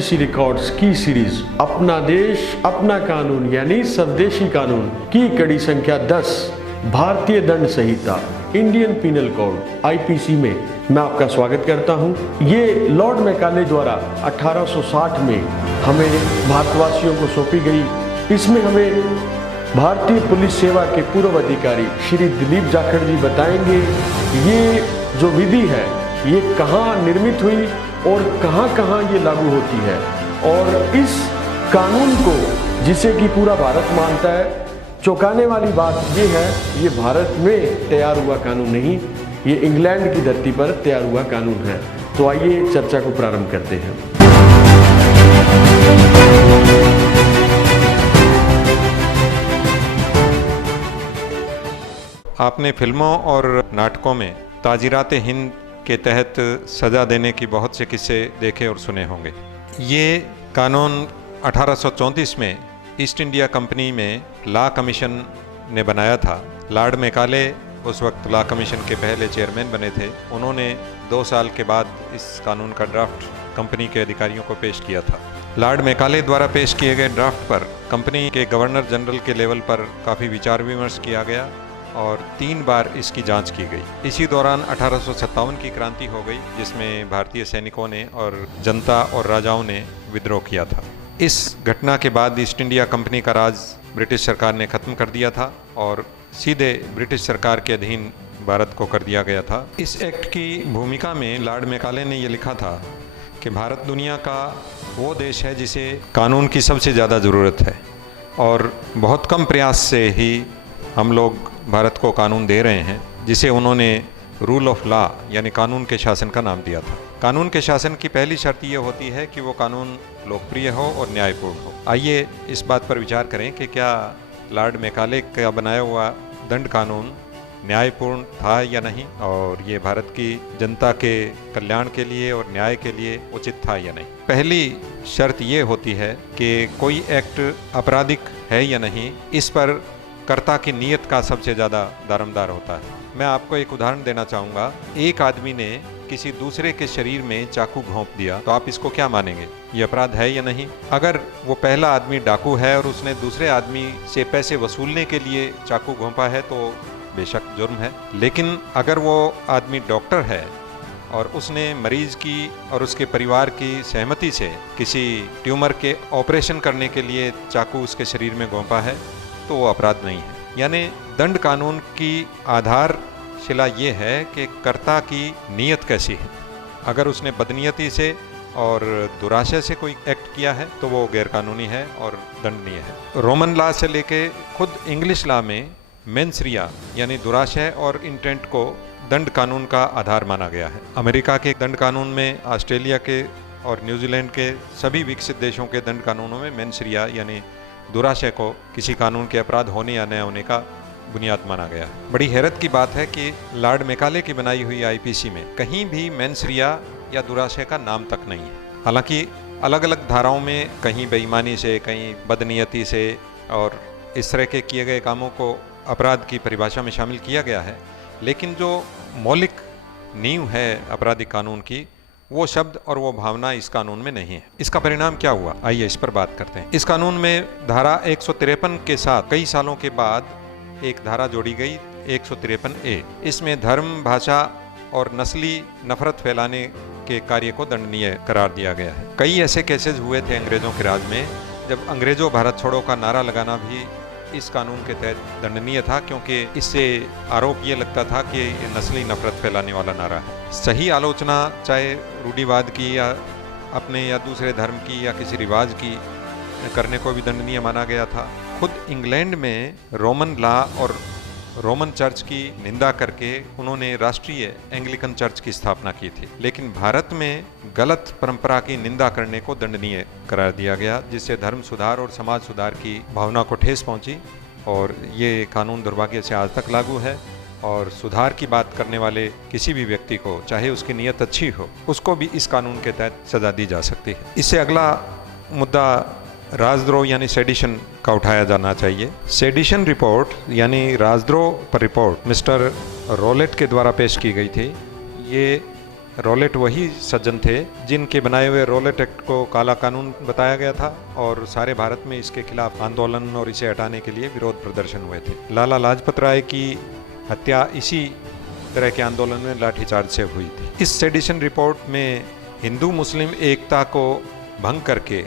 RCC records की series अपना देश अपना कानून यानी स्वदेशी कानून की कड़ी संख्या 10 भारतीय दंड संहिता इंडियन पिनल कोड IPC में मैं आपका स्वागत करता हूं। ये लॉर्ड मैकाले द्वारा 1860 में हमें भारतवासियों को सौंपी गई। इसमें हमें भारतीय पुलिस सेवा के पूर्व अधिकारी श्री दिलीप जाखड़ जी बताएंगे ये जो विधि है ये कहाँ निर्मित हुई और कहाँ ये लागू होती है, और इस कानून को जिसे कि पूरा भारत मानता है। चौंकाने वाली बात ये है ये भारत में तैयार हुआ कानून नहीं, ये इंग्लैंड की धरती पर तैयार हुआ कानून है। तो आइए चर्चा को प्रारंभ करते हैं। आपने फिल्मों और नाटकों में ताजीरात हिंद के तहत सज़ा देने की बहुत से किस्से देखे और सुने होंगे। ये कानून 1834 में ईस्ट इंडिया कंपनी में लॉ कमीशन ने बनाया था। लॉर्ड मैकाले उस वक्त लॉ कमीशन के पहले चेयरमैन बने थे। उन्होंने 2 साल के बाद इस कानून का ड्राफ्ट कंपनी के अधिकारियों को पेश किया था। लॉर्ड मैकाले द्वारा पेश किए गए ड्राफ्ट पर कंपनी के गवर्नर जनरल के लेवल पर काफ़ी विचार विमर्श किया गया और 3 बार इसकी जांच की गई। इसी दौरान 1857 की क्रांति हो गई, जिसमें भारतीय सैनिकों ने और जनता और राजाओं ने विद्रोह किया था। इस घटना के बाद ईस्ट इंडिया कंपनी का राज ब्रिटिश सरकार ने ख़त्म कर दिया था और सीधे ब्रिटिश सरकार के अधीन भारत को कर दिया गया था। इस एक्ट की भूमिका में लॉर्ड मैकाले ने यह लिखा था कि भारत दुनिया का वो देश है जिसे कानून की सबसे ज़्यादा ज़रूरत है और बहुत कम प्रयास से ही हम लोग भारत को कानून दे रहे हैं, जिसे उन्होंने रूल ऑफ लॉ यानी कानून के शासन का नाम दिया था। कानून के शासन की पहली शर्त ये होती है कि वो कानून लोकप्रिय हो और न्यायपूर्ण हो। आइए इस बात पर विचार करें कि क्या लॉर्ड मैकाले का बनाया हुआ दंड कानून न्यायपूर्ण था या नहीं, और ये भारत की जनता के कल्याण के लिए और न्याय के लिए उचित था या नहीं। पहली शर्त ये होती है कि कोई एक्ट आपराधिक है या नहीं, इस पर कर्ता की नीयत का सबसे ज़्यादा दारोमदार होता है। मैं आपको एक उदाहरण देना चाहूँगा। एक आदमी ने किसी दूसरे के शरीर में चाकू घोंप दिया तो आप इसको क्या मानेंगे, ये अपराध है या नहीं? अगर वो पहला आदमी डाकू है और उसने दूसरे आदमी से पैसे वसूलने के लिए चाकू घोंपा है तो बेशक जुर्म है। लेकिन अगर वो आदमी डॉक्टर है और उसने मरीज की और उसके परिवार की सहमति से किसी ट्यूमर के ऑपरेशन करने के लिए चाकू उसके शरीर में घोंपा है तो वो अपराध नहीं है। यानी दंड कानून की आधारशिला ये है कि कर्ता की नीयत कैसी है। अगर उसने बदनीयती से और दुराशय से कोई एक्ट किया है तो वो गैरकानूनी है और दंडनीय है। रोमन लॉ से लेके खुद इंग्लिश लॉ में मेंस रिया यानी दुराशय और इंटेंट को दंड कानून का आधार माना गया है। अमेरिका के दंड कानून में, ऑस्ट्रेलिया के और न्यूजीलैंड के सभी विकसित देशों के दंड कानूनों में मेंस रिया यानी दुराशय को किसी कानून के अपराध होने या न होने का बुनियाद माना गया। बड़ी हैरत की बात है कि लॉर्ड मैकाले की बनाई हुई IPC में कहीं भी मेंस रिया या दुराशय का नाम तक नहीं है। हालांकि अलग अलग धाराओं में कहीं बेईमानी से, कहीं बदनीयती से और इस तरह के किए गए कामों को अपराध की परिभाषा में शामिल किया गया है, लेकिन जो मौलिक नींव है आपराधिक कानून की, वो शब्द और वो भावना इस कानून में नहीं है। इसका परिणाम क्या हुआ, आइए इस पर बात करते हैं। इस कानून में धारा 153 के साथ कई सालों के बाद एक धारा जोड़ी गई 153A। इसमें धर्म, भाषा और नस्ली नफरत फैलाने के कार्य को दंडनीय करार दिया गया है। कई ऐसे केसेस हुए थे अंग्रेजों के राज में जब अंग्रेजों भारत छोड़ो का नारा लगाना भी इस कानून के तहत दंडनीय था, क्योंकि इससे आरोप ये लगता था कि ये नस्ली नफरत फैलाने वाला नारा है। सही आलोचना चाहे रूढ़िवाद की या अपने या दूसरे धर्म की या किसी रिवाज की करने को भी दंडनीय माना गया था। खुद इंग्लैंड में रोमन लॉ और रोमन चर्च की निंदा करके उन्होंने राष्ट्रीय एंग्लिकन चर्च की स्थापना की थी। लेकिन भारत में गलत परंपरा की निंदा करने को दंडनीय करार दिया गया, जिससे धर्म सुधार और समाज सुधार की भावना को ठेस पहुंची और ये कानून दुर्भाग्य से आज तक लागू है। और सुधार की बात करने वाले किसी भी व्यक्ति को, चाहे उसकी नीयत अच्छी हो, उसको भी इस कानून के तहत सजा दी जा सकती है। इससे अगला मुद्दा राजद्रोह यानी सेडिशन का उठाया जाना चाहिए। सेडिशन रिपोर्ट यानी राजद्रोह पर रिपोर्ट मिस्टर रोलेट के द्वारा पेश की गई थी। ये रॉलेट वही सज्जन थे जिनके बनाए हुए रॉलेट एक्ट को काला कानून बताया गया था और सारे भारत में इसके खिलाफ आंदोलन और इसे हटाने के लिए विरोध प्रदर्शन हुए थे। लाला लाजपत राय की हत्या इसी तरह के आंदोलन में लाठीचार्ज से हुई थी। इस सेडिशन रिपोर्ट में हिंदू मुस्लिम एकता को भंग करके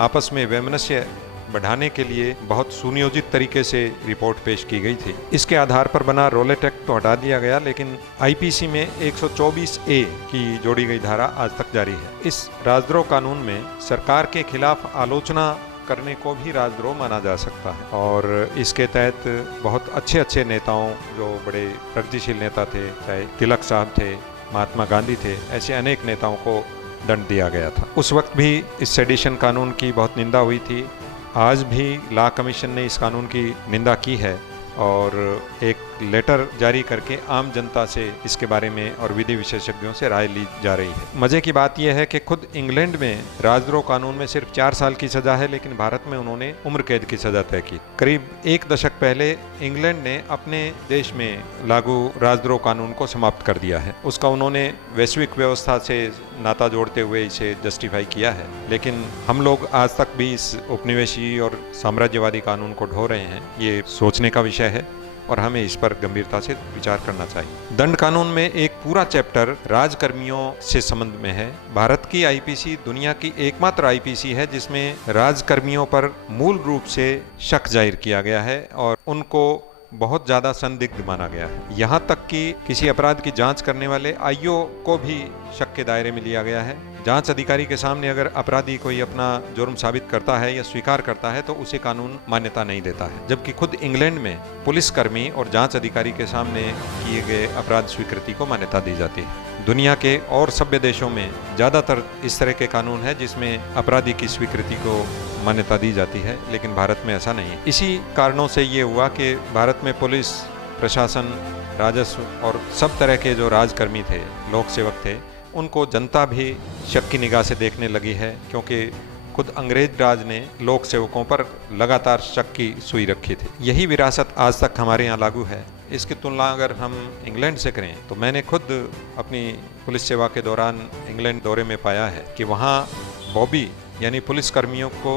आपस में वैमनस्य बढ़ाने के लिए बहुत सुनियोजित तरीके से रिपोर्ट पेश की गई थी। इसके आधार पर बना रॉलेट एक्ट तो हटा दिया गया, लेकिन आईपीसी में 124A की जोड़ी गई धारा आज तक जारी है। इस राजद्रोह कानून में सरकार के खिलाफ आलोचना करने को भी राजद्रोह माना जा सकता है और इसके तहत बहुत अच्छे अच्छे नेताओं, जो बड़े प्रगतिशील नेता थे, चाहे तिलक साहब थे, महात्मा गांधी थे, ऐसे अनेक नेताओं को दंड दिया गया था। उस वक्त भी इस सेडिशन कानून की बहुत निंदा हुई थी। आज भी लॉ कमीशन ने इस कानून की निंदा की है और एक लेटर जारी करके आम जनता से इसके बारे में और विधि विशेषज्ञों से राय ली जा रही है। मजे की बात यह है कि खुद इंग्लैंड में राजद्रोह कानून में सिर्फ 4 साल की सजा है, लेकिन भारत में उन्होंने उम्र कैद की सजा तय की। करीब 1 दशक पहले इंग्लैंड ने अपने देश में लागू राजद्रोह कानून को समाप्त कर दिया है। उसका उन्होंने वैश्विक व्यवस्था से नाता जोड़ते हुए इसे जस्टिफाई किया है, लेकिन हम लोग आज तक भी इस उपनिवेशी और साम्राज्यवादी कानून को ढो रहे हैं। ये सोचने का विषय है और हमें इस पर गंभीरता से विचार करना चाहिए। दंड कानून में एक पूरा चैप्टर राजकर्मियों से संबंध में है। भारत की आईपीसी दुनिया की एकमात्र आईपीसी है जिसमें राजकर्मियों पर मूल रूप से शक जाहिर किया गया है और उनको बहुत ज्यादा संदिग्ध माना गया है। यहाँ तक कि किसी अपराध की जांच करने वाले आईओ को भी शक के दायरे में लिया गया है। जांच अधिकारी के सामने अगर अपराधी कोई अपना जुर्म साबित करता है या स्वीकार करता है तो उसे कानून मान्यता नहीं देता है, जबकि खुद इंग्लैंड में पुलिसकर्मी और जांच अधिकारी के सामने किए गए अपराध स्वीकृति को मान्यता दी जाती है। दुनिया के और सभ्य देशों में ज़्यादातर इस तरह के कानून है जिसमें अपराधी की स्वीकृति को मान्यता दी जाती है, लेकिन भारत में ऐसा नहीं है। इसी कारणों से ये हुआ कि भारत में पुलिस प्रशासन, राजस्व और सब तरह के जो राजकर्मी थे, लोक सेवक थे, उनको जनता भी शक की निगाह से देखने लगी है, क्योंकि खुद अंग्रेज राज ने लोक सेवकों पर लगातार शक की सुई रखी थी। यही विरासत आज तक हमारे यहाँ लागू है। इसकी तुलना अगर हम इंग्लैंड से करें तो मैंने खुद अपनी पुलिस सेवा के दौरान इंग्लैंड दौरे में पाया है कि वहाँ बॉबी यानी पुलिसकर्मियों को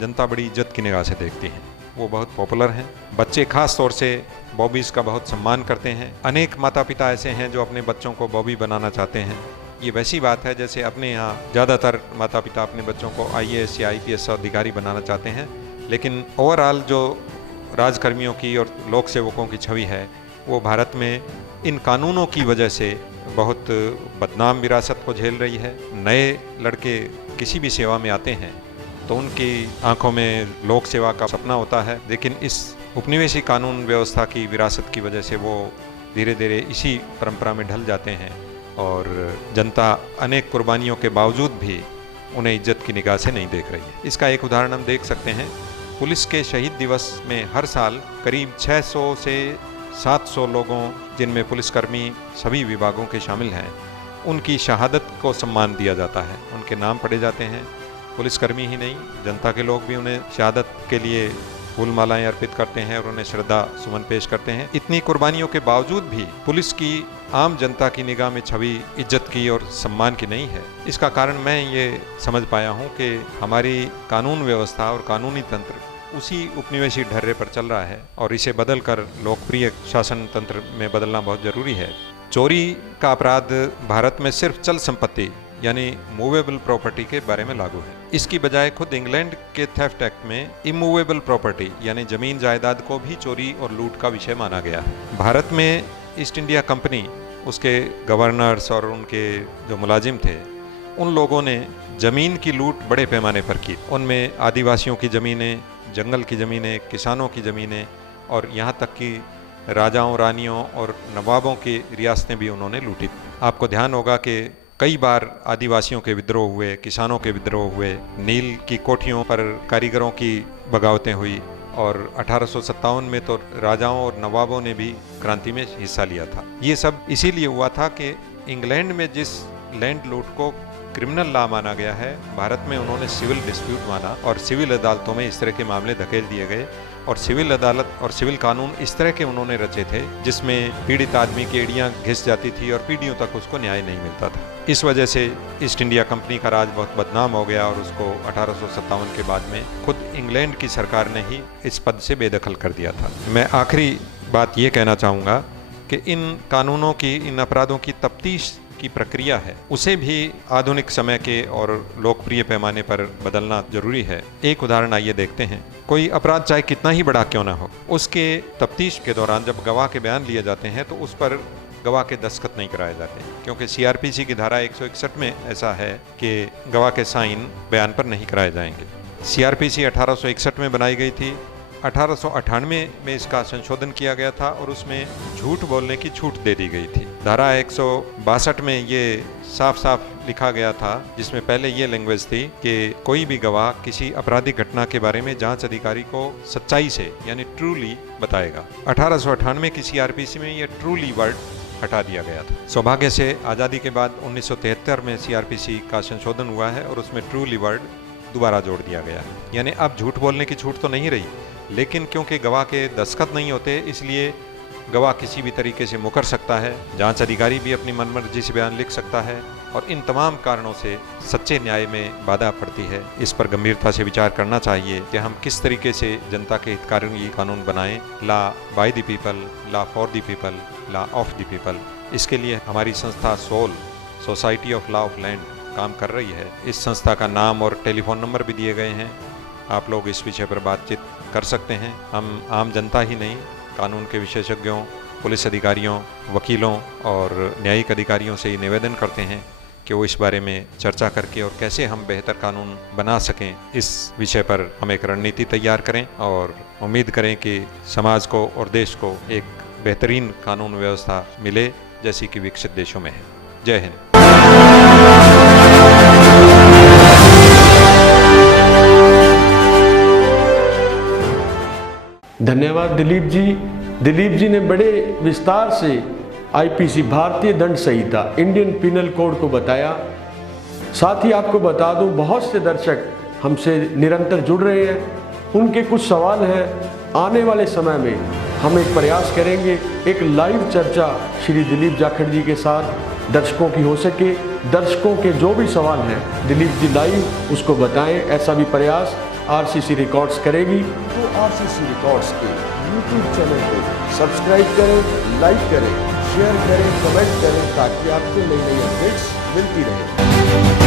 जनता बड़ी इज्जत की निगाह से देखती है। वो बहुत पॉपुलर हैं। बच्चे खास तौर से बॉबीज़ का बहुत सम्मान करते हैं। अनेक माता पिता ऐसे हैं जो अपने बच्चों को बॉबी बनाना चाहते हैं। ये वैसी बात है जैसे अपने यहाँ ज़्यादातर माता पिता अपने बच्चों को IAS या IPS अधिकारी बनाना चाहते हैं, लेकिन ओवरऑल जो राजकर्मियों की और लोक सेवकों की छवि है वो भारत में इन कानूनों की वजह से बहुत बदनाम विरासत को झेल रही है। नए लड़के किसी भी सेवा में आते हैं तो उनकी आंखों में लोक सेवा का सपना होता है, लेकिन इस उपनिवेशी कानून व्यवस्था की विरासत की वजह से वो धीरे धीरे इसी परंपरा में ढल जाते हैं और जनता अनेक कुर्बानियों के बावजूद भी उन्हें इज्जत की निगाह से नहीं देख रही है। इसका एक उदाहरण हम देख सकते हैं। पुलिस के शहीद दिवस में हर साल करीब 600 से 700 लोगों, जिनमें पुलिसकर्मी सभी विभागों के शामिल हैं, उनकी शहादत को सम्मान दिया जाता है। उनके नाम पढ़े जाते हैं। पुलिसकर्मी ही नहीं, जनता के लोग भी उन्हें शहादत के लिए फूल मालाएं अर्पित करते हैं और उन्हें श्रद्धा सुमन पेश करते हैं। इतनी कुर्बानियों के बावजूद भी पुलिस की आम जनता की निगाह में छवि इज्जत की और सम्मान की नहीं है। इसका कारण मैं ये समझ पाया हूँ कि हमारी कानून व्यवस्था और कानूनी तंत्र उसी उपनिवेशी ढर्रे पर चल रहा है और इसे बदलकर लोकप्रिय शासन तंत्र में बदलना बहुत जरूरी है। चोरी का अपराध भारत में सिर्फ चल संपत्ति यानी मूवेबल प्रॉपर्टी के बारे में लागू है। इसकी बजाय खुद इंग्लैंड के थेफ्ट एक्ट में इमूवेबल प्रॉपर्टी यानी जमीन जायदाद को भी चोरी और लूट का विषय माना गया है। भारत में ईस्ट इंडिया कंपनी, उसके गवर्नर्स और उनके जो मुलाजिम थे, उन लोगों ने जमीन की लूट बड़े पैमाने पर की। उनमें आदिवासियों की ज़मीनें, जंगल की ज़मीनें, किसानों की ज़मीनें और यहाँ तक कि राजाओं, रानियों और नवाबों की रियासतें भी उन्होंने लूटी। आपको ध्यान होगा कि कई बार आदिवासियों के विद्रोह हुए, किसानों के विद्रोह हुए, नील की कोठियों पर कारीगरों की बगावतें हुई और 1857 में तो राजाओं और नवाबों ने भी क्रांति में हिस्सा लिया था। ये सब इसीलिए हुआ था कि इंग्लैंड में जिस लैंड लूट को क्रिमिनल लॉ माना गया है, भारत में उन्होंने सिविल डिस्प्यूट माना और सिविल अदालतों में इस तरह के मामले धकेल दिए गए और सिविल अदालत और सिविल कानून इस तरह के उन्होंने रचे थे जिसमें पीड़ित आदमी की एड़ियां घिस जाती थी और पीढ़ियों तक उसको न्याय नहीं मिलता था। इस वजह से ईस्ट इंडिया कंपनी का राज बहुत बदनाम हो गया और उसको 1857 के बाद में खुद इंग्लैंड की सरकार ने ही इस पद से बेदखल कर दिया था। मैं आखिरी बात ये कहना चाहूँगा कि इन कानूनों की, इन अपराधों की तफ्तीश की प्रक्रिया है उसे भी आधुनिक समय के और लोकप्रिय पैमाने पर बदलना जरूरी है। एक उदाहरण आइए देखते हैं। कोई अपराध चाहे कितना ही बड़ा क्यों ना हो, उसके तफ्तीश के दौरान जब गवाह के बयान लिए जाते हैं तो उस पर गवाह के दस्तखत नहीं कराए जाते, क्योंकि सीआरपीसी की धारा 161 में ऐसा है कि गवाह के साइन बयान पर नहीं कराए जाएंगे। सीआरपीसी 1861 में बनाई गई थी। 1898 में इसका संशोधन किया गया था और उसमें झूठ बोलने की छूट दे दी गई थी। धारा 162 में ये साफ साफ लिखा गया था, जिसमें पहले ये लैंग्वेज थी कि कोई भी गवाह किसी आपराधिक घटना के बारे में जांच अधिकारी को सच्चाई से यानी ट्रूली बताएगा। 1898 की सीआरपीसी में ये ट्रूली वर्ड हटा दिया गया था। सौभाग्य से आज़ादी के बाद 1973 में सीआरपीसी का संशोधन हुआ है और उसमें ट्रूली वर्ड दोबारा जोड़ दिया गया है। यानी अब झूठ बोलने की छूट तो नहीं रही, लेकिन क्योंकि गवाह के दस्तखत नहीं होते इसलिए गवाह किसी भी तरीके से मुकर सकता है, जांच अधिकारी भी अपनी मनमर्जी से बयान लिख सकता है और इन तमाम कारणों से सच्चे न्याय में बाधा पड़ती है। इस पर गंभीरता से विचार करना चाहिए कि हम किस तरीके से जनता के हितकारी कानून बनाएं। Law by the people, law for the people, law of the people. इसके लिए हमारी संस्था SOL, society of law of land काम कर रही है। इस संस्था का नाम और टेलीफोन नंबर भी दिए गए हैं। आप लोग इस विषय पर बातचीत कर सकते हैं। हम आम जनता ही नहीं, कानून के विशेषज्ञों, पुलिस अधिकारियों, वकीलों और न्यायिक अधिकारियों से ये निवेदन करते हैं कि वो इस बारे में चर्चा करके और कैसे हम बेहतर कानून बना सकें, इस विषय पर हम एक रणनीति तैयार करें और उम्मीद करें कि समाज को और देश को एक बेहतरीन कानून व्यवस्था मिले जैसी कि विकसित देशों में है। जय हिंद। धन्यवाद दिलीप जी। दिलीप जी ने बड़े विस्तार से आईपीसी भारतीय दंड संहिता इंडियन पिनल कोड को बताया। साथ ही आपको बता दूं, बहुत से दर्शक हमसे निरंतर जुड़ रहे हैं। उनके कुछ सवाल हैं। आने वाले समय में हम एक प्रयास करेंगे, एक लाइव चर्चा श्री दिलीप जाखड़ जी के साथ दर्शकों की हो सके। दर्शकों के जो भी सवाल हैं दिलीप जी लाइव उसको बताएं, ऐसा भी प्रयास आरसीसी रिकॉर्ड्स करेगी। तो आरसीसी रिकॉर्ड्स के यूट्यूब चैनल को सब्सक्राइब करें, लाइक करें, शेयर करें, कमेंट करें ताकि आपको नई नई अपडेट्स मिलती रहें।